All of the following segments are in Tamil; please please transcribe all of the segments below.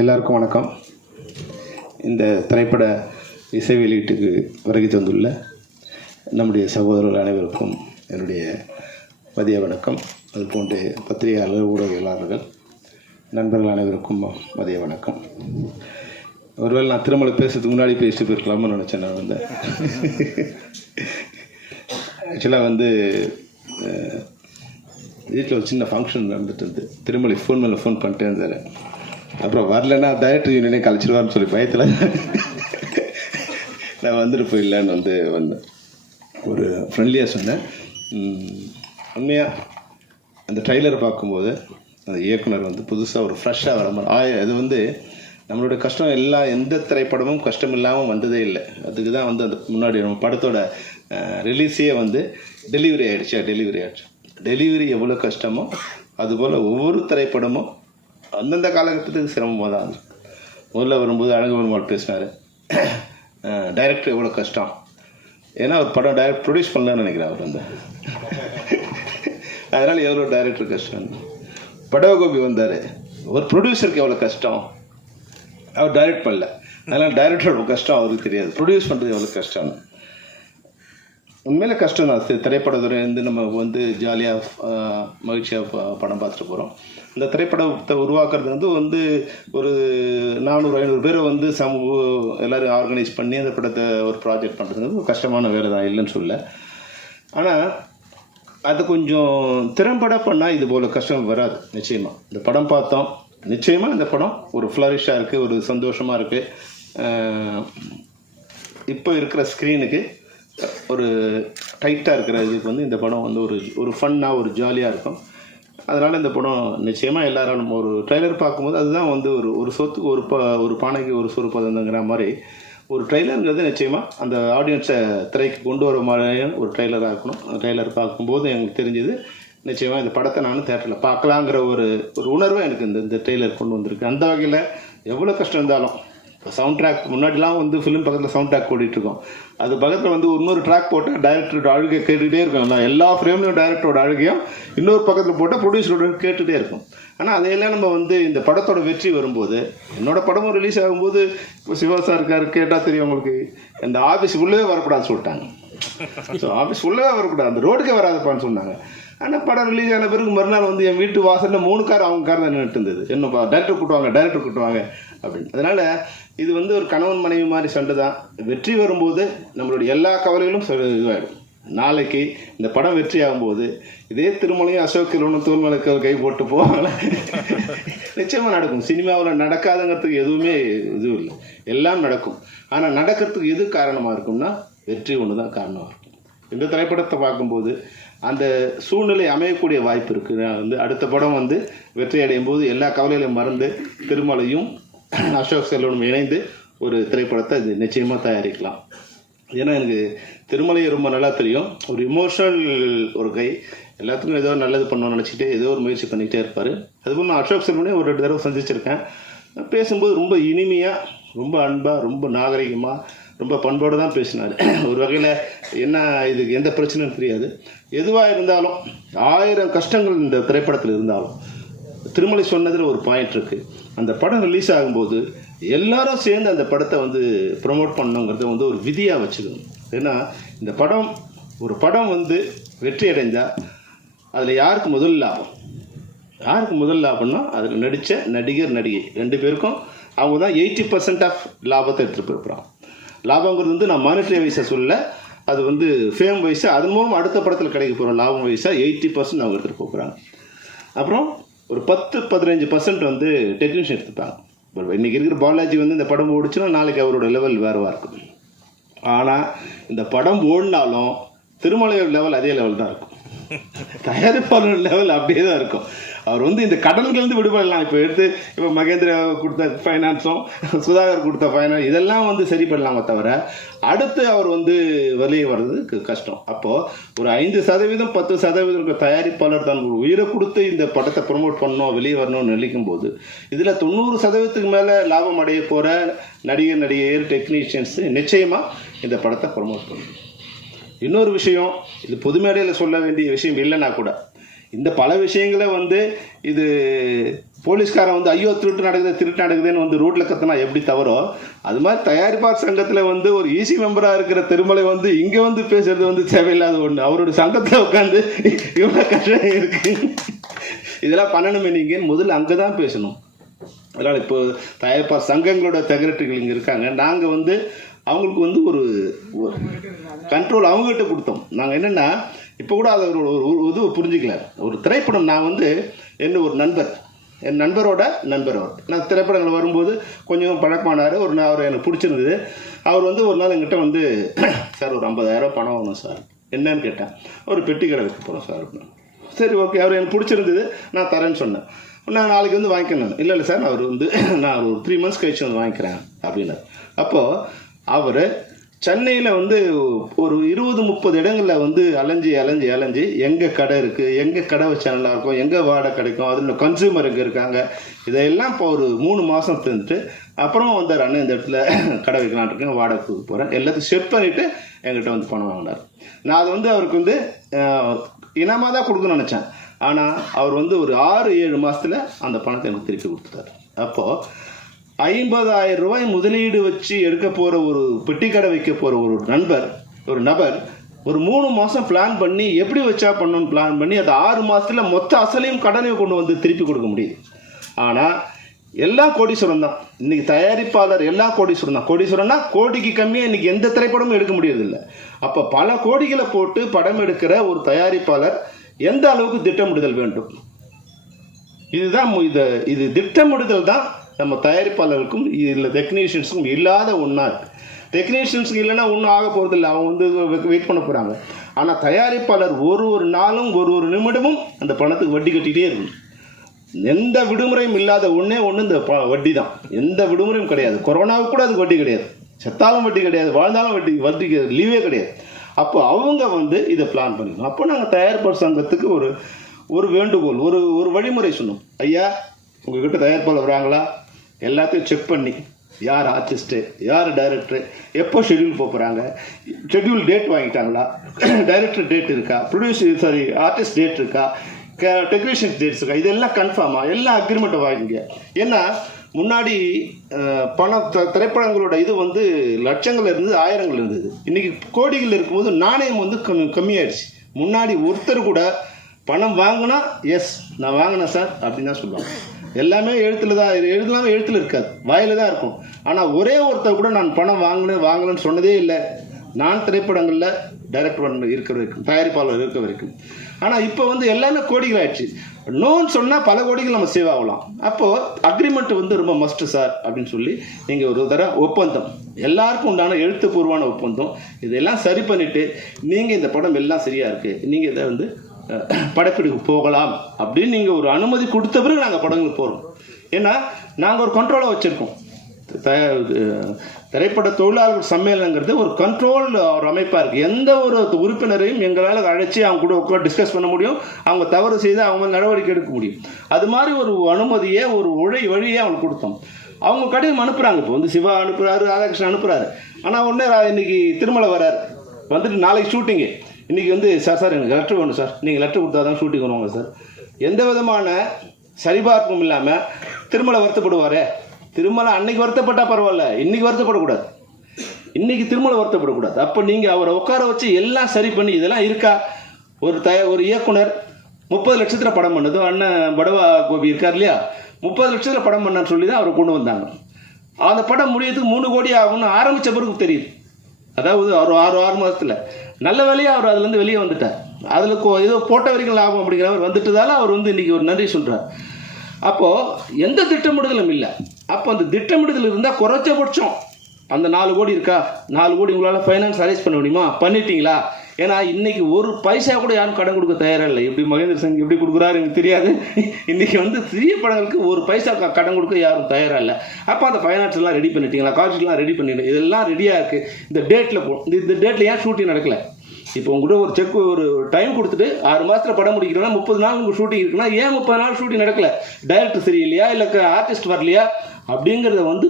எல்லாருக்கும் வணக்கம். இந்த திரைப்பட இசை வெளியீட்டுக்கு வருகை தந்துள்ள நம்முடைய சகோதரர்கள் அனைவருக்கும் என்னுடைய மதிய வணக்கம். அதுபோன்று பத்திரிகையாளர்கள், ஊடகவியலாளர்கள், நண்பர்கள் அனைவருக்கும் மதிய வணக்கம். ஒருவேளை நான் திருமலை பேசுறதுக்கு முன்னாடி பேசிட்டு போயிருக்கலாம்னு நினச்சேன். நான் ஆக்சுவலாக வீட்டில் ஒரு சின்ன ஃபங்க்ஷன் நடந்துட்டு இருந்து திருமலை ஃபோன் மேலே ஃபோன் பண்ணிட்டே இருந்தார். அப்புறம் வரலன்னா டைரக்டர் யூனியனே கழிச்சிடுவார்னு சொல்லி பயத்தில் நான் வந்துட்டு போயிடலான்னு வந்தேன். ஒரு ஃப்ரெண்ட்லியாக சொன்னேன். உண்மையாக அந்த ட்ரைலரை பார்க்கும்போது அந்த இயக்குனர் புதுசாக ஒரு ஃப்ரெஷ்ஷாக வர மாதிரி அது நம்மளோட கஷ்டம் எந்த திரைப்படமும் கஷ்டம் இல்லாமல் வந்ததே இல்லை. அதுக்கு தான் அந்த முன்னாடி நம்ம படத்தோட ரிலீஸே டெலிவரி ஆகிடுச்சு. டெலிவரி எவ்வளோ கஷ்டமோ அதுபோல் ஒவ்வொரு திரைப்படமும் அந்தந்த காலகட்டத்துக்கு சிரமமாக தான் இருந்துச்சு. முதல்ல வரும்போது அழகுபெருமாள் பேசினார், டைரக்டர் எவ்வளோ கஷ்டம். ஏன்னா ஒரு படம் ப்ரொடியூஸ் பண்ணலான்னு நினைக்கிறேன் அவர் அதனால் எவ்வளோ டைரக்டர் கஷ்டம். படகோபி வந்தார், ஒரு ப்ரொடியூசருக்கு எவ்வளோ கஷ்டம். அவர் டைரக்ட் பண்ணல, அதனால் டைரக்டரோட கஷ்டம் அவருக்கு தெரியாது. ப்ரொடியூஸ் பண்ணுறது எவ்வளோ கஷ்டம்னு உண்மையில கஷ்டம் தான். திரைப்படத்துறை நம்ம ஜாலியாக மகிழ்ச்சியாக படம் பார்த்துட்டு போகிறோம். இந்த திரைப்படத்தை உருவாக்குறது ஒரு 400-500 பேரை எல்லோரும் ஆர்கனைஸ் பண்ணி அந்த படத்தை ஒரு ப்ராஜெக்ட் பண்ணுறது ஒரு கஷ்டமான வேலை தான், இல்லைன்னு சொல்ல. ஆனால் அது கொஞ்சம் திறம்பட பண்ணால் இது போல் கஷ்டம் வராது. நிச்சயமாக இந்த படம் பார்த்தோம், நிச்சயமாக இந்த படம் ஒரு ஃப்ளரிஷாக இருக்குது, ஒரு சந்தோஷமாக இருக்குது. இப்போ இருக்கிற ஸ்க்ரீனுக்கு ஒரு டைட்டாக இருக்கிற இதுக்கு இந்த படம் ஒரு ஃபன்னாக ஒரு ஜாலியாக இருக்கும். அதனால் இந்த படம் நிச்சயமாக எல்லாரும் ஒரு ட்ரெய்லர் பார்க்கும்போது அதுதான் ஒரு சொத்துக்கு ஒரு பானைக்கு ஒரு சோறு பதங்கிற மாதிரி ஒரு ட்ரெய்லருங்கிறது நிச்சயமாக அந்த ஆடியன்ஸை திரைக்கு கொண்டு வர மாதிரியான ஒரு ட்ரெய்லராக இருக்கணும். ட்ரெய்லர் பார்க்கும்போது எனக்கு தெரிஞ்சது நிச்சயமாக இந்த படத்தை நானும் தேட்டரில் பார்க்கலாங்கிற ஒரு உணர்வை எனக்கு இந்த ட்ரெய்லர் கொண்டு வந்திருக்கு. அந்த வகையில் எவ்வளோ கஷ்டம் இருந்தாலும் சவுண்ட் ட்ராக் முன்னாடிலாம் ஃபிலிம் பக்கத்தில் சவுண்ட் ட்ராக் ஓடிட்டுருக்கோம். அது பக்கத்தில் இன்னொரு ட்ராக் போட்டால் டைரக்டரோட அழுகை கேட்டுகிட்டே இருக்கும். எல்லா ஃப்ரேம்லையும் டைரக்டரோட அழுகையும் இன்னொரு பக்கத்தில் போட்டால் ப்ரொடியூசரோட கேட்டுகிட்டே இருக்கும். ஆனால் அதையெல்லாம் நம்ம இந்த படத்தோட வெற்றி வரும்போது, என்னோட படமும் ரிலீஸ் ஆகும்போது இப்போ சிவா சார் இருக்கார், கேட்டால் தெரியும் உங்களுக்கு, இந்த ஆஃபீஸ் உள்ளவே வரக்கூடாதுன்னு சொல்லிட்டாங்க. ஸோ ஆஃபீஸ் உள்ளவே வரக்கூடாது, அந்த ரோடுக்கே வராதுப்பான்னு சொன்னாங்க. ஆனால் படம் ரிலீஸ் ஆன பிறகு மறுநாள் என் வீட்டு வாசலில் 3 கார் அவங்க கார் தான் நின்றுட்டு இருந்தது. என்னப்பா டைரக்டர் கூட்டுவாங்க அப்படின்னு. அதனால் இது ஒரு கணவன் மனைவி மாதிரி சண்டை தான். வெற்றி வரும்போது நம்மளுடைய எல்லா கவலைகளும் இதுவாகிடும். நாளைக்கு இந்த படம் வெற்றி ஆகும்போது இதே திருமலையும் அசோக் தோல்மலைக்கு கை போட்டு போவாங்கள, நிச்சயமாக நடக்கும். சினிமாவில் நடக்காதுங்கிறதுக்கு எதுவுமே இதுவும் இல்லை, எல்லாம் நடக்கும். ஆனால் நடக்கிறதுக்கு எது காரணமாக இருக்கும்னா வெற்றி ஒன்று தான் காரணமாக இருக்கும். இந்த திரைப்படத்தை பார்க்கும்போது அந்த சூழ்நிலை அமையக்கூடிய வாய்ப்பு இருக்குது. அடுத்த படம் வெற்றி அடையும் போது எல்லா கவலைகளையும் மறந்து திருமலையும் அசோக் செல்வனும் இணைந்து ஒரு திரைப்படத்தை இது நிச்சயமாக தயாரிக்கலாம். ஏன்னா எனக்கு திருமலையை ரொம்ப நல்லா தெரியும். ஒரு இமோஷனல் ஒரு கை, எல்லாத்துக்கும் ஏதோ நல்லது பண்ணணும்னு நினச்சிட்டு ஏதோ ஒரு முயற்சி பண்ணிகிட்டே இருப்பார். அதுபோல் நான் அசோக் செல்வனே ஒரு 2 தடவை சந்திச்சிருக்கேன். பேசும்போது ரொம்ப இனிமையாக, ரொம்ப அன்பாக, ரொம்ப நாகரிகமாக, ரொம்ப பண்போடு தான் பேசினார். ஒரு வகையில் என்ன இதுக்கு எந்த பிரச்சனையும் தெரியாது. எதுவாக இருந்தாலும் 1000 கஷ்டங்கள் இந்த திரைப்படத்தில் இருந்தாலும் திருமலை சொன்னதில் ஒரு பாயிண்ட் இருக்குது. அந்த படம் ரிலீஸ் ஆகும்போது எல்லாரும் சேர்ந்து அந்த படத்தை ப்ரொமோட் பண்ணணுங்கிறத ஒரு விதியாக வச்சுக்கணும். ஏன்னா இந்த படம் ஒரு படம் வெற்றி அடைந்தால் அதில் யாருக்கு முதல் லாபம்னா அதில் நடித்த நடிகர் நடிகை 2 பேருக்கும் அவங்க தான் 80% ஆஃப் லாபத்தை எடுத்துகிட்டு போயிருப்பாங்க. லாபங்கிறது நான் மானிட்டரி வைஸாக சொல்ல, அது ஃபேம் வைஸாக அதன் மூலம் அடுத்த படத்தில் கிடைக்க போகிற லாபம் வைஸாக 80% அவங்க எடுத்துகிட்டு போகிறாங்க. அப்புறம் ஒரு 10-15% டெக்னீஷியன் எடுத்துப்பாங்க. இன்றைக்கி இருக்கிற பாலாஜி இந்த படம் ஓடிச்சுன்னா நாளைக்கு அவரோட லெவல் வேறுவாக இருக்கும். ஆனால் இந்த படம் ஓடினாலும் திருமலையோட லெவல் அதே லெவல் தான் இருக்கும், தயாரிப்பாளர் லெவல் அப்படியே தான் இருக்கும். அவர் இந்த கடன்கள்லேருந்து விடுபடலாம். இப்போ மகேந்திரா கொடுத்த ஃபைனான்ஸும் சுதாகர் கொடுத்த ஃபைனான்ஸ் இதெல்லாம் சரி பண்ணலாமே தவிர அடுத்து அவர் வெளியே வர்றதுக்கு கஷ்டம். அப்போது ஒரு 5% 10% தயாரிப்பாளர் தான் உயிரை கொடுத்து இந்த படத்தை ப்ரொமோட் பண்ணணும், வெளியே வரணும்னு நினைக்கும் போது இதில் 90% மேலே லாபம் அடைய போகிற நடிகர் டெக்னீஷியன்ஸ் நிச்சயமாக இந்த படத்தை ப்ரொமோட் பண்ணணும். இன்னொரு விஷயம், இது பொது மேடையில் சொல்ல வேண்டிய விஷயம் இல்லைன்னா கூட இந்த பல விஷயங்களை இது போலீஸ்காரன் வந்து ஐயோ திருட்டு நடக்குதுன்னு வந்து ரோட்டில் கத்தினா எப்படி தவறோ, அது மாதிரி தயாரிப்பாளர் சங்கத்தில் வந்து ஒரு ஈசி மெம்பராக இருக்கிற திருமலை வந்து இங்கே வந்து பேசுறது வந்து தேவையில்லாத ஒன்று. அவரோட சங்கத்தில் உட்காந்து இவ்வளோ கஷ்டம் இருக்கு, இதெல்லாம் பண்ணணுமே நீங்கன்னு முதல்ல அங்கே தான் பேசணும். அதனால் இப்போ தயாரிப்பாளர் சங்கங்களோட செக்ரட்டரிகள் இங்கே இருக்காங்க. நாங்கள் வந்து அவங்களுக்கு வந்து ஒரு கண்ட்ரோல் அவங்ககிட்ட கொடுத்தோம். நாங்கள் என்னென்னா இப்போ கூட அதை ஒரு இது புரிஞ்சிக்கல. ஒரு திரைப்படம் நான் வந்து என்ன ஒரு நண்பர், என் நண்பரோட நண்பர் அவர், நான் திரைப்படங்கள் வரும்போது கொஞ்சம் பழக்கமானார். அவர் எனக்கு பிடிச்சிருந்தது. அவர் வந்து ஒரு நாள் என்கிட்ட வந்து சார் ஒரு 50,000 பணம் வாங்கணும் சார். என்னன்னு கேட்டேன். ஒரு பெட்டி கடை வைக்க போகிறோம் சார் அப்படின்னு. சரி ஓகே, அவர் எனக்கு பிடிச்சிருந்தது, நான் தரேன்னு சொன்னேன். நான் நாளைக்கு வந்து வாங்கிக்கணும். இல்லை சார் அவர் வந்து நான் ஒரு 3 months கழிச்சு வந்து வாங்கிக்கிறேன் அப்படின்னாரு. அப்போது அவர் சென்னையில் வந்து ஒரு 20-30 இடங்களில் வந்து அலைஞ்சி எங்கே கடை இருக்குது, எங்கே கடை வச்சா நல்லாயிருக்கும், எங்கே வாடகை கிடைக்கும், அதில் கன்சியூமர் எங்கே இருக்காங்க, இதையெல்லாம் இப்போ ஒரு 3 மாதம் இருந்துட்டு அப்புறம் வந்தார். அண்ணன் இந்த இடத்துல கடை வைக்கலான் இருக்கேன், வாடகை கொடுக்க போகிறேன், எல்லாத்தையும் செட் பண்ணிவிட்டு என்கிட்ட வந்து பணம் வாங்கினார். நான் அது வந்து அவருக்கு வந்து இனமாக தான் கொடுக்கணும்னு நினச்சேன். ஆனால் அவர் வந்து ஒரு 6-7 மாதத்தில் அந்த பணத்தை எனக்கு திருப்பி கொடுத்துட்டார். அப்போது 50,000 ரூபாய் முதலீடு வச்சு எடுக்க போகிற ஒரு பெட்டி கடை வைக்க போகிற ஒரு நபர் ஒரு 3 மாதம் பிளான் பண்ணி எப்படி வச்சா பண்ணணும்னு பிளான் பண்ணி அது 6 மாதத்தில் மொத்த அசலையும் கடனையும் கொண்டு வந்து திருப்பி கொடுக்க முடியுது. ஆனால் எல்லா கோடீஸ்வரம் தான் இன்றைக்கி தயாரிப்பாளர், எல்லா கோடீஸ்வரம் தான். கோடீஸ்வரம்னா கோடிக்கு கம்மியாக இன்றைக்கி எந்த திரைப்படமும் எடுக்க முடியறதில்லை. அப்போ பல கோடிகளை போட்டு படம் எடுக்கிற ஒரு தயாரிப்பாளர் எந்த அளவுக்கு திட்டமிடுதல் வேண்டும், இதுதான் இது திட்டமிடுதல் தான் நம்ம தயாரிப்பாளர்களுக்கும் இல்லை டெக்னீஷியன்ஸுக்கும் இல்லாத ஒன்றா இருக்குது. டெக்னீஷியன்ஸுக்கு இல்லைன்னா ஒன்றும் ஆக போகிறது இல்லை, அவங்க வந்து வெயிட் பண்ண போகிறாங்க. ஆனால் தயாரிப்பாளர் ஒரு நாளும் ஒரு நிமிடமும் அந்த பணத்துக்கு வட்டி கட்டிகிட்டே இருக்கணும். எந்த விடுமுறையும் இல்லாத ஒன்றே இந்த வட்டி தான். எந்த விடுமுறையும் கிடையாது. கொரோனாவுக்கு கூட அதுக்கு வட்டி கிடையாது, செத்தாலும் வட்டி கிடையாது, வாழ்ந்தாலும் வட்டி லீவே கிடையாது. அப்போ அவங்க வந்து இதை பிளான் பண்ணிக்கணும். அப்போ நாங்கள் தயாரிப்பாளர் சங்கத்துக்கு ஒரு வேண்டுகோள், ஒரு வழிமுறை சொன்னோம். ஐயா உங்ககிட்ட தயாரிப்பாளர் வராங்களா, எல்லாத்தையும் செக் பண்ணி யார் ஆர்டிஸ்ட்டு, யார் டைரக்டரு, எப்போ ஷெட்யூல் போகிறாங்க, ஷெட்யூல் டேட் வாங்கிட்டாங்களா, டைரக்டர் டேட் இருக்கா, ஆர்டிஸ்ட் டேட் இருக்கா, டெக்னீஷியன்ஸ் டேட்ஸ் இருக்கா, இதெல்லாம் கன்ஃபார்மாக எல்லா அக்ரிமெண்ட்டை வாங்கிங்க. ஏன்னா முன்னாடி திரைப்படங்களோட இது வந்து லட்சங்கள் இருந்தது, ஆயிரங்கள் இருந்தது. இன்றைக்கி கோடிகள் இருக்கும்போது நாணயம் வந்து கம்மியாயிடுச்சு. முன்னாடி ஒருத்தர் கூட பணம் வாங்கினா எஸ் நான் வாங்கினேன் சார் அப்படின்னு தான் சொல்லுவாங்க. எல்லாமே எழுத்தில் தான், எழுதலாமே எழுத்தில் இருக்காது, வாயில் தான் இருக்கும். ஆனால் ஒரே ஒருத்தர் கூட நான் பணம் வாங்கலன்னு சொன்னதே இல்லை. நான் திரைப்படங்களில் டைரக்டர் இருக்கிற வரைக்கும், தயாரிப்பாளர் இருக்க வரைக்கும். ஆனால் இப்போ வந்து எல்லாமே கோடிகள் ஆயிடுச்சு. நோன்னு சொன்னால் பல கோடிகள் நம்ம சேவ் ஆகலாம். அப்போது அக்ரிமெண்ட் வந்து ரொம்ப மஸ்ட்டு சார் அப்படின்னு சொல்லி நீங்கள் ஒரு தடவை ஒப்பந்தம், எல்லாருக்கும் உண்டான எழுத்துப்பூர்வமான ஒப்பந்தம், இதெல்லாம் சரி பண்ணிவிட்டு நீங்கள் இந்த படம் எல்லாம் சரியாக இருக்குது, நீங்கள் இதை வந்து படப்பிடிப்பு போகலாம் அப்படின்னு நீங்கள் ஒரு அனுமதி கொடுத்த பிறகு நாங்கள் படங்களுக்கு போகிறோம். ஏன்னா நாங்கள் ஒரு கண்ட்ரோலை வச்சுருக்கோம். திரைப்பட தொழிலாளர்கள் சம்மேளனங்கிறது ஒரு கண்ட்ரோல் ஒரு அமைப்பாக இருக்குது. எந்த ஒரு உறுப்பினரையும் எங்களால் அழைச்சி அவங்க கூட உட்காந்து டிஸ்கஸ் பண்ண முடியும், அவங்க தவறு செய்து அவங்க நடவடிக்கை எடுக்க முடியும். அது மாதிரி ஒரு அனுமதியை ஒரு வழியை அவங்களுக்கு கொடுத்தோம். அவங்க கடிதம் அனுப்புகிறாங்க. இப்போ வந்து சிவா அனுப்புகிறாரு, ராதாகிருஷ்ணன் அனுப்புகிறாரு. ஆனால் ஒன்றே இன்னைக்கு திருமலை வராரு, வந்துட்டு நாளைக்கு ஷூட்டிங்கு, இன்றைக்கி வந்து சார் எனக்கு லெட்டர் வேணும் சார், நீங்கள் லெட்டர் கொடுத்தா தான் ஷூட்டிங் வருவாங்க சார். எந்த விதமான சரிபார்ப்பும் இல்லாமல் திருமலை வருத்தப்படுவாரே. திருமலை அன்னைக்கு வருத்தப்பட்டால் பரவாயில்ல, இன்றைக்கி வருத்தப்படக்கூடாது. இன்றைக்கி திருமலை வருத்தப்படக்கூடாது. அப்போ நீங்கள் அவரை உட்கார வச்சு எல்லாம் சரி பண்ணி இதெல்லாம் இருக்கா. ஒரு இயக்குனர் 30 லட்சத்தில் படம் பண்ணது அண்ணன் படவா கோபி இருக்கார் இல்லையா, 30 லட்சத்தில் படம் பண்ணான்னு சொல்லி தான் அவரை கொண்டு வந்தாங்க. அந்த படம் முடியறதுக்கு 3 கோடி ஆகும்னு ஆரம்பித்த பிறகு தெரியுது. அதாவது அவர் 6 மாதத்தில் நல்ல வேலையாக அவர் அதுலேருந்து வெளியே வந்துட்டார். அதில் ஏதோ போட்ட வரைக்கும் லாபம் அப்படிங்கிறவர் வந்துட்டதால அவர் வந்து இன்றைக்கி ஒரு நன்றி சொல்கிறார். அப்போது எந்த திட்டமிடுதலும் இல்லை. அப்போ அந்த திட்டமிடுதல் இருந்தால் குறைச்சபட்சம் அந்த 4 கோடி இருக்கா, 4 கோடி உங்களால் ஃபைனான்ஸ் அரேஞ்ச் பண்ண முடியுமா, பண்ணிட்டீங்களா? ஏன்னா இன்றைக்கி ஒரு பைசா கூட யாரும் கடன் கொடுக்க தயாராக இல்லை. எப்படி மகேந்திர சிங் எப்படி கொடுக்குறாரு எனக்கு தெரியாது. இன்றைக்கி வந்து சிறிய படங்களுக்கு ஒரு பைசா கடன் கொடுக்க யாரும் தயாராக இல்லை. அப்போ அந்த ஃபைனான்ஸ் எல்லாம் ரெடி பண்ணிட்டீங்களா, காஸ்ட்லாம் ரெடி பண்ணிட்டு இதெல்லாம் ரெடியாக இருக்குது. இந்த டேட்டில் ஏன் ஷூட்டிங் நடக்கலை? இப்போ உங்கள்கிட்ட ஒரு செக் ஒரு டைம் கொடுத்துட்டு 6 மாதத்தில் படம் முடிக்கிறோன்னா 30 நாள் உங்களுக்கு ஷூட்டிங் இருக்குன்னா ஏன் 30 நாள் ஷூட்டிங் நடக்கலை? டைரக்டர் சரியில்லையா, இல்லை ஆர்டிஸ்ட் வரலையா அப்படிங்கிறத வந்து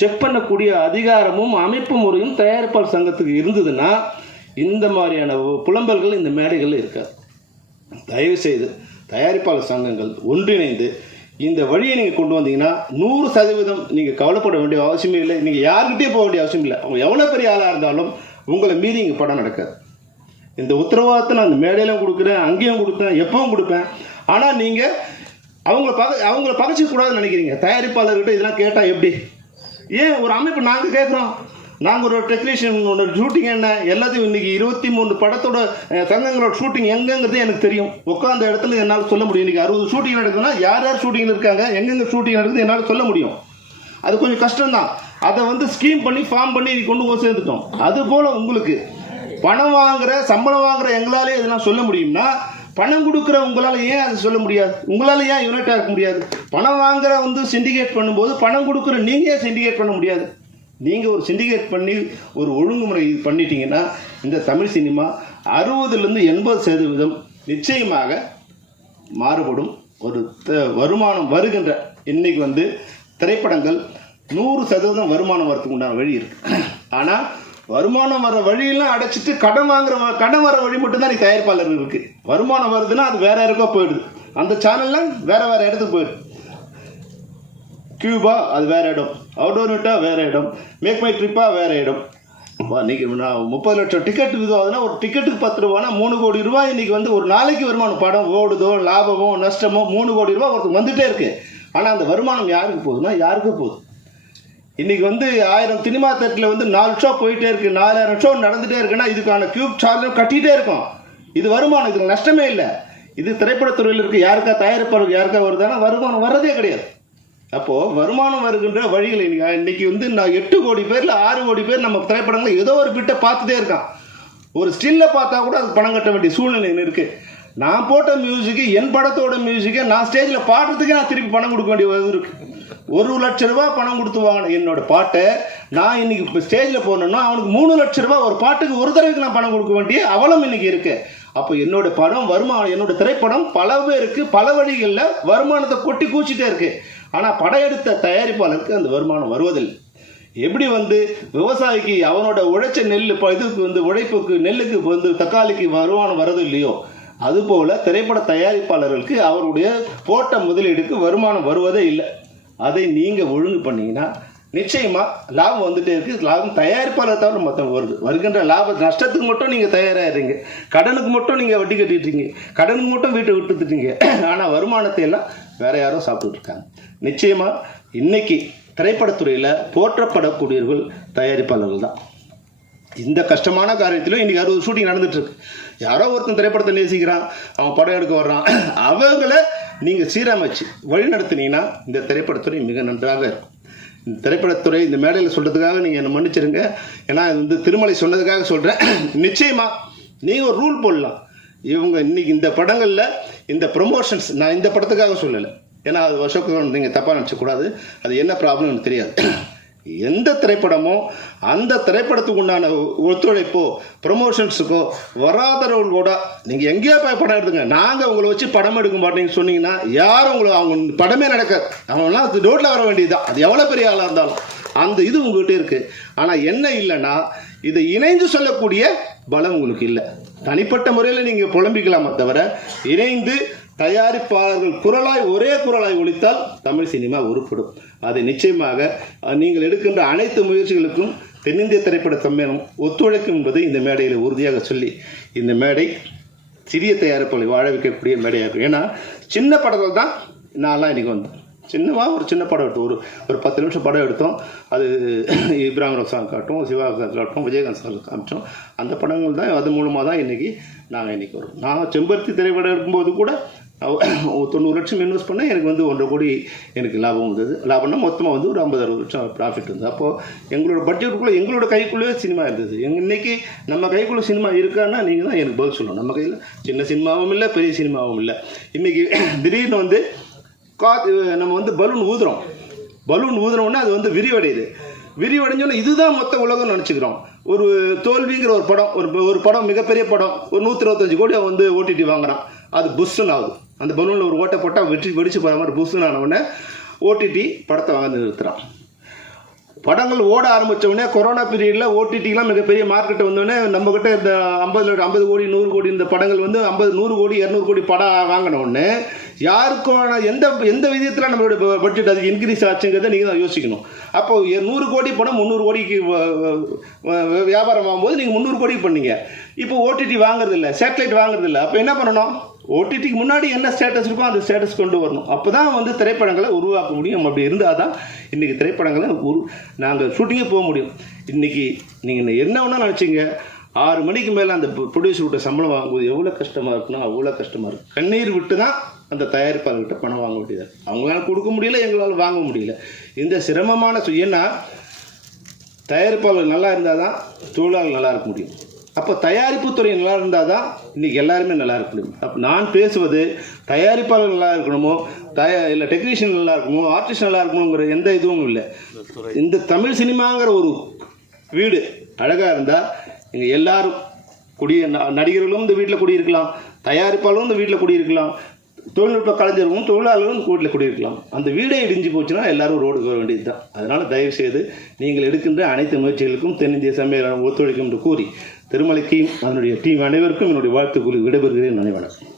செக் பண்ணக்கூடிய அதிகாரமும் அமைப்பு முறையும் தயாரிப்பாளர் சங்கத்துக்கு இருந்ததுன்னா இந்த மாதிரியான புலம்பல்கள் இந்த மேடைகளில் இருக்காது. தயவுசெய்து தயாரிப்பாளர் சங்கங்கள் ஒன்றிணைந்து இந்த வழியை நீங்கள் கொண்டு வந்தீங்கன்னா 100% நீங்கள் கவலைப்பட வேண்டிய அவசியமே இல்லை. நீங்கள் யாருக்கிட்டே போக வேண்டிய அவசியம் இல்லை. அவங்க எவ்வளோ பெரிய ஆளாக இருந்தாலும் உங்களை மீறி இங்கே படம் நடக்காது. இந்த உத்தரவாதத்தை நான் அந்த மேடையிலும் கொடுக்குறேன், அங்கேயும் கொடுப்பேன், எப்பவும் கொடுப்பேன். ஆனால் நீங்கள் அவங்கள பகைச்சிக்கூடாதுன்னு நினைக்கிறீங்க. தயாரிப்பாளர்கிட்ட இதெல்லாம் கேட்டால் எப்படி? ஏன் ஒரு அமைப்பு நாங்கள் கேட்குறோம், நாங்கள் ஒரு டெக்னீஷியன் ஷூட்டிங் என்ன எல்லாத்தையும் இன்றைக்கி 23 படத்தோட தங்கங்களோட ஷூட்டிங் எங்கேங்கிறது எனக்கு தெரியும். உட்காந்த இடத்துல என்னால் சொல்ல முடியும். இன்றைக்கி 60 ஷூட்டிங் நடக்குதுன்னா யார் யார் ஷூட்டிங் இருக்காங்க, எங்கெங்கே ஷூட்டிங் நடக்குது என்னால் சொல்ல முடியும். அது கொஞ்சம் கஷ்டம்தான். அதை ஸ்கீம் பண்ணி ஃபார்ம் பண்ணி கொண்டு போய் சேர்த்துட்டோம். அதுபோல் உங்களுக்கு பணம் வாங்குற சம்பளம் வாங்குற எங்களாலே இதெல்லாம் சொல்ல முடியும்னா, பணம் கொடுக்குற உங்களால் ஏன் அதை சொல்ல முடியாது? உங்களால் ஏன் யூனிட் ஆக முடியாது? பணம் வாங்குற சிண்டிகேட் பண்ணும்போது பணம் கொடுக்குற நீங்கள் ஏன் சிண்டிகேட் பண்ண முடியாது? நீங்கள் ஒரு சிண்டிகேட் பண்ணி ஒரு ஒழுங்குமுறை பண்ணிட்டீங்கன்னா இந்த தமிழ் சினிமா 60லேருந்து 80% நிச்சயமாக மாறுபடும். ஒரு வருமானம் வருகின்ற இன்னைக்கு திரைப்படங்கள் 100% வருமானம் வரத்துக்கு உண்டான வழி இருக்குது. ஆனால் வருமானம் வர வழியெல்லாம் அடைச்சிட்டு கடன் வர வழி மட்டும்தான் நீ தயாரிப்பாளர் இருக்குது. வருமானம் வருதுன்னா அது வேற யாருக்கோ போயிடுது. அந்த சேனல்லாம் வேற இடத்துக்கு போயிடுது. கியூபா அது வேறு இடம், அவுடோனிட்டா வேறு இடம், மேக் மை ட்ரிப்பா வேறு இடம். இன்றைக்கி நான் 30 லட்சம் டிக்கெட் இதுவாகுதுன்னா ஒரு டிக்கெட்டுக்கு 10 ரூபானா 3 கோடி ரூபாய் இன்றைக்கி ஒரு நாளைக்கு வருமானம். படம் ஓடுதோ லாபமோ நஷ்டமோ 3 கோடி ரூபா ஒருத்தர் வந்துகிட்டே இருக்குது. ஆனால் அந்த வருமானம் யாருக்கு போகுதுன்னா யாருக்கு போகுது? இன்றைக்கி 1000 சினிமா தேட்டரில் 4 ஷோ போயிட்டே இருக்குது, 4000 ஷோ நடந்துகிட்டே இருக்குன்னா இதுக்கான கியூப் சார்ஜ் கட்டிகிட்டே இருக்கும். இது வருமானம், இதுக்கு நஷ்டமே இல்லை. இது திரைப்படத்துறையில் இருக்குது. யாருக்கா தயாரிப்பாளருக்கு யாருக்கா வருதானா வருமானம் வர்றதே கிடையாது. அப்போது வருமானம் வருகின்ற வழிகள் இன்றைக்கி நான் 8 கோடி பேரில் 6 கோடி பேர் நம்ம திரைப்படங்களை ஏதோ ஒரு பிட்டை பார்த்துட்டே இருக்கான். ஒரு ஸ்டில்லை பார்த்தா கூட அது பணம் கட்ட வேண்டிய சூழ்நிலை இருக்குது. நான் போட்ட மியூசிக்கு, என் படத்தோட மியூசிக்கை நான் ஸ்டேஜில் பாடுறதுக்கே நான் திருப்பி பணம் கொடுக்க வேண்டிய இருக்குது. 1 லட்ச ரூபா பணம் கொடுத்து வாங்கின என்னோட பாட்டை நான் இன்றைக்கி இப்போ ஸ்டேஜில் போனேன்னா அவனுக்கு 3 லட்ச ரூபா ஒரு பாட்டுக்கு ஒரு தடவைக்கு நான் பணம் கொடுக்க வேண்டிய அவலம் இன்றைக்கி இருக்குது. அப்போ என்னோட படம் வருமானம், என்னோட திரைப்படம் பல பேருக்கு பல வழிகளில் வருமானத்தை கொட்டி கூச்சிட்டே இருக்குது. ஆனால் படம் எடுத்த தயாரிப்பாளருக்கு அந்த வருமானம் வருவதில்லை. எப்படி விவசாயிக்கு அவனோட உழைச்ச நெல் இதுக்கு உழைப்புக்கு நெல்லுக்கு தக்காளிக்கு வருமானம் வரது இல்லையோ, அதுபோல் திரைப்பட தயாரிப்பாளர்களுக்கு அவருடைய போட்ட முதலீடுக்கு வருமானம் வருவதே இல்லை. அதை நீங்கள் ஒழுங்கு பண்ணிங்கன்னா நிச்சயமாக லாபம் வந்துட்டே இருக்குது. லாபம் தயாரிப்பாளர் தவிர மொத்தம் வருகின்ற லாப நஷ்டத்துக்கு மட்டும் நீங்கள் தயாராகிறீங்க. கடனுக்கு மட்டும் நீங்கள் வட்டி கட்டிட்டீங்க, கடனுக்கு மட்டும் வீட்டை விட்டுட்டுட்டீங்க. ஆனால் வருமானத்தை எல்லாம் வேற யாரும் சாப்பிட்டுட்டு இருக்காங்க. நிச்சயமாக இன்னைக்கு திரைப்படத்துறையில் போற்றப்படக்கூடியவர்கள் தயாரிப்பாளர்கள் தான். இந்த கஷ்டமான காரியத்திலும் இன்றைக்கி 60 ஷூட்டிங் நடந்துட்டுருக்கு. யாரோ ஒருத்தன் திரைப்படத்தை நேசிக்கிறான், அவன் படம் எடுக்க வர்றான், அவங்கள நீங்கள் சீரமைச்சு வழி நடத்தினீங்கன்னா இந்த திரைப்படத்துறை மிக நன்றாக இருக்கும். இந்த திரைப்படத்துறை இந்த மேடையில் சொல்கிறதுக்காக நீங்கள் என்னை மன்னிச்சிருங்க. ஏன்னா திருமலை சொன்னதுக்காக சொல்கிறேன். நிச்சயமாக நீங்கள் ஒரு ரூல் போடலாம். இவங்க இன்றைக்கி இந்த படங்களில் இந்த ப்ரொமோஷன்ஸ், நான் இந்த படத்துக்காக சொல்லலை, ஏன்னா அது அசோக் நீங்கள் தப்பாக நினச்சக்கூடாது. அது என்ன ப்ராப்ளம்னு எனக்கு தெரியாது. எந்த திரைப்படமோ அந்த திரைப்படத்துக்கு உண்டான ஒத்துழைப்போ ப்ரொமோஷன்ஸுக்கோ வராதவர்கள் கூட நீங்கள் எங்கேயோ போய் படம் எடுத்துங்க, நாங்கள் உங்களை வச்சு படம் எடுக்க மாட்டேங்கன்னு சொன்னீங்கன்னா யாரும் அவங்க படமே நடக்காது. அவங்களாம் ரோட்டில் வர வேண்டியதுதான். அது எவ்வளோ பெரிய ஆளாக இருந்தாலும் அந்த இது உங்கள்கிட்ட இருக்குது. ஆனால் என்ன இல்லைன்னா இதை இணைந்து சொல்லக்கூடிய பலம் உங்களுக்கு இல்லை. தனிப்பட்ட முறையில் நீங்கள் புலம்பிக்கலாமே தவிர இணைந்து தயாரிப்பாளர்கள் குரலாய் ஒரே குரலாய் ஒலித்தால் தமிழ் சினிமா உருப்படும். அதை நிச்சயமாக நீங்கள் எடுக்கின்ற அனைத்து முயற்சிகளுக்கும் தென்னிந்திய திரைப்பட சம்மேளனம் ஒத்துழைக்கும் என்பதை இந்த மேடையில் உறுதியாக சொல்லி, இந்த மேடை சிறிய தயாரிப்புகளை வாழ வைக்கக்கூடிய மேடையாக இருக்கும். ஏன்னா சின்ன படங்கள் தான் நான்லாம் இன்றைக்கி ஒரு சின்ன படம் எடுத்தோம், ஒரு 10 நிமிஷம் படம் எடுத்தோம். அது இப்ராஹிம் ரஃப்சான் காட்டும், சிவா காட்டும், விஜயகாந்த் சார் காமிச்சோம். அந்த படங்கள் தான் அது மூலமாக தான் நாங்கள் இன்றைக்கி வரும். நான் செம்பருத்தி திரைப்படம் எடுக்கும்போது கூட 90 லட்சம் இன்வெஸ்ட் பண்ணேன். எனக்கு 1.5 கோடி எனக்கு லாபம் வந்தது. லாபம்னா மொத்தமாக ஒரு 50-60 லட்சம் ப்ராஃபிட் இருந்தது. அப்போது எங்களோட பட்ஜெட்டுக்குள்ளே எங்களோட கைக்குள்ளேயே சினிமா இருந்தது. இன்றைக்கி நம்ம கைக்குள்ளே சினிமா இருக்கான்னா நீங்கள் தான் எனக்கு பதில் சொல்லணும். நம்ம கையில் சின்ன சினிமாவும் இல்லை, பெரிய சினிமாவும் இல்லை. இன்றைக்கி திடீர்னு நம்ம பலூன் ஊதுறோம். பலூன் ஊதுறோன்னா அது விரிவடையுது. விரிவடைஞ்சோன்னா இதுதான் மொத்த உலகம்னு நினச்சிக்கிறோம். ஒரு தோல்விங்கிற ஒரு படம் மிகப்பெரிய படம் ஒரு 125 கோடி ஓடிடி வாங்குறான். அது புஷ்ஷுன்னு ஆகுது. அந்த பலூனில் ஒரு ஓட்டை போட்டால் வெடிச்சு போகிற மாதிரி புஷ்ஷுன்னு ஆனவுடனே ஓடிடி படத்தை வாங்க நிறுத்துறான். படங்கள் ஓட ஆரம்பித்த உடனே கொரோனா பீரியடில் ஓடிடிலாம் மிகப்பெரிய மார்க்கெட்டை வந்தோடனே நம்மக்கிட்ட இந்த 50 கோடி 100 கோடி இந்த படங்கள் 50 100 கோடி 200 கோடி படம் வாங்கின உடனே யாருக்கும் எந்த எந்த விதத்தில் நம்மளோட பட்ஜெட் அதுக்கு இன்க்ரீஸ் ஆச்சுங்கிறத நீங்கள் தான் யோசிக்கணும். அப்போ 100 கோடி பணம் 300 கோடிக்கு வியாபாரம் ஆகும்போது நீங்கள் 300 கோடிக்கு பண்ணீங்க. இப்போ ஓடிடி வாங்குறது இல்லை, சேட்டலைட் வாங்குறது இல்லை. அப்போ என்ன பண்ணணும்? ஓடிடிக்கு முன்னாடி என்ன ஸ்டேட்டஸ் இருக்கோ அந்த ஸ்டேட்டஸ் கொண்டு வரணும். அப்போ தான் வந்து திரைப்படங்களை உருவாக்க முடியும். அப்படி இருந்தால் தான் இன்றைக்கி திரைப்படங்களை நாங்கள் ஷூட்டிங்கே போக முடியும். இன்றைக்கி நீங்கள் என்ன வேணால் நினச்சிங்க, 6 மணிக்கு மேலே அந்த ப்ரொடியூசர் விட்ட சம்பளம் வாங்கும்போது எவ்வளோ கஷ்டமாக இருக்குன்னா அவ்வளோ கஷ்டமாக இருக்கும். கண்ணீர் விட்டு தான் அந்த தயாரிப்பாளர்கிட்ட பணம் வாங்க முடியாது. அவங்களால கொடுக்க முடியல, எங்களால் வாங்க முடியல. இந்த சிரமமான ஏன்னா தயாரிப்பாளர் நல்லா இருந்தால் தான் தொழிலாளர் நல்லா இருக்க முடியும். அப்போ தயாரிப்பு துறை நல்லா இருந்தால் தான் இன்றைக்கி எல்லாருமே நல்லா இருக்க முடியும். அப்போ நான் பேசுவது தயாரிப்பாளர் நல்லா இருக்கணுமோ, இல்லை டெக்னீஷியன் நல்லா இருக்கணுமோ, ஆர்டிஸ்ட் நல்லா இருக்கணுங்கிற எந்த இதுவும் இல்லை. இந்த தமிழ் சினிமாங்கிற ஒரு வீடு அழகாக இருந்தால் இங்கே எல்லாரும் நடிகர்களும் இந்த வீட்டில் குடியிருக்கலாம், தயாரிப்பாளரும் இந்த வீட்டில் குடியிருக்கலாம், தொழில்நுட்ப கலைஞர்களும் தொழிலாளர்களும் இந்த வீட்டில் குடியிருக்கலாம். அந்த வீடே இடிஞ்சு போச்சுன்னா எல்லாரும் ரோடுக்கு வர வேண்டியது தான். அதனால் தயவுசெய்து நீங்கள் எடுக்கின்ற அனைத்து முயற்சிகளுக்கும் தென்னிந்திய சம்மேளனம் ஒத்துழைக்கும் என்று கூறி திருமலைக்கும் அதனுடைய டீம் அனைவருக்கும் என்னுடைய வாழ்த்து கூறி விடைபெறுகிறேன். நன்றி, வணக்கம்.